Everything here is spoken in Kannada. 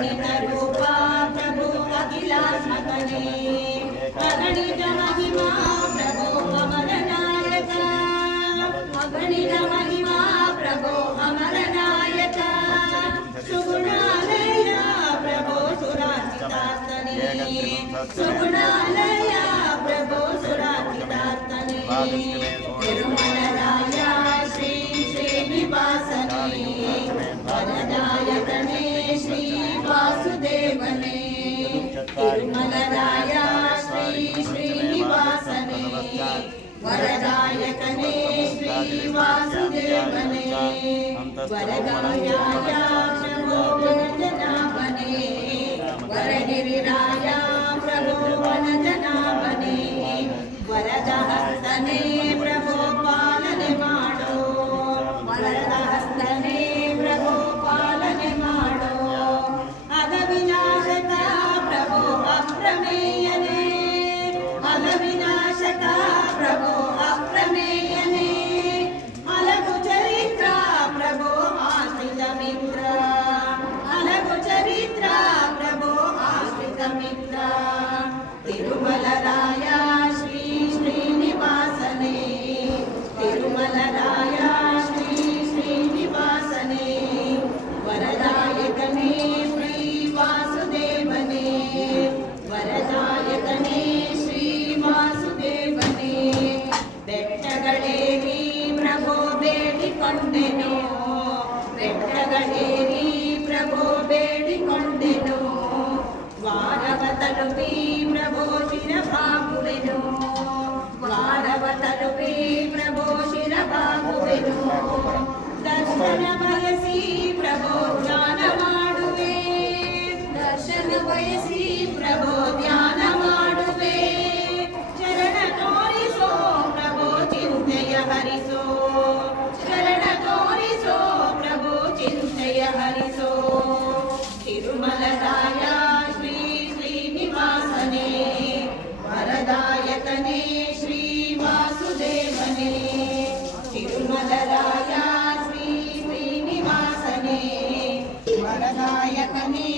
अगणित रूपा प्रभु अखिलात्मकने अगणित महिमा प्रभु अमर नायक अगणित महिमा प्रभु अमर नायक सुगुणालय प्रभु सुराचितात्मने सुगुणालय प्रभु सुराचितात्मने तिरुमलराय श्री श्रीनिवासने वरदायकने श्री वासुदेवने तिरुमलराय श्री श्रीनिवासने वरदायकने श्री वासुदेवने वरदायाय प्रभो वनजनाभने वरगिरिराय प्रभो वनजनाभने वरदहस्तने प्रभो पालने माडो वरदहस्तने प्रभो पालने माडो अगविनाशक प्रभो अप्रमेयने अगविनाशक प्रभो अप्रमेयने अलगु चरित्र प्रभो आश्रित मित्र अलगु चरित्र प्रभो आश्रित मित्र तिरुमलराय श्री श्रीनिवासने तिरुमलराय श्री श्रीनिवासने वरदायकने श्री वासुदेवने वरदायकने श्री वासुदेवने ಬೆಟ್ಟಗಳೇರಿ ಪ್ರಭೋ ಬೇಡಿಕೊಂಡೆನು ಬೆಟ್ಟಗಳೇರಿ ಪ್ರಭೋ ಬೇಡಿಕೊಂಡೆನು ವಾರವ ತಲುಪಿ ಪ್ರಭೋ ಶಿರಭಾಗುವೆನು ವಾರವ ತಲುಪಿ ಪ್ರಭೋ ಶಿರಭಾಗುವೆನು ದರ್ಶನ ಬಯಸಿ ಪ್ರಭೋ ಧ್ಯಾನ ಮಾಡುವೆ ದರ್ಶನ ಬಯಸಿ ಪ್ರಭೋ ಧ್ಯಾನ ಮಾಡುವೆ ಚರಣ ತೋರಿಸೋ ಪ್ರಭೋ ಚಿಂತೆಯ ಹರಿಸೋ ಶರಣ ತೋರಿಸೋ ಪ್ರಭೋ ಚಿಂತೆಯ ಹರಿಸೋ ತಿರುಮಲರಾಯ ಶ್ರೀ ಶ್ರೀನಿವಾಸನೆ ವರದಾಯಕನೇ ಶ್ರೀ ವಾಸುದೇವನೇ ತಿರುಮಲರಾಯ ಶ್ರೀ ಶ್ರೀನಿವಾಸನೆ ವರದಾಯಕನೇ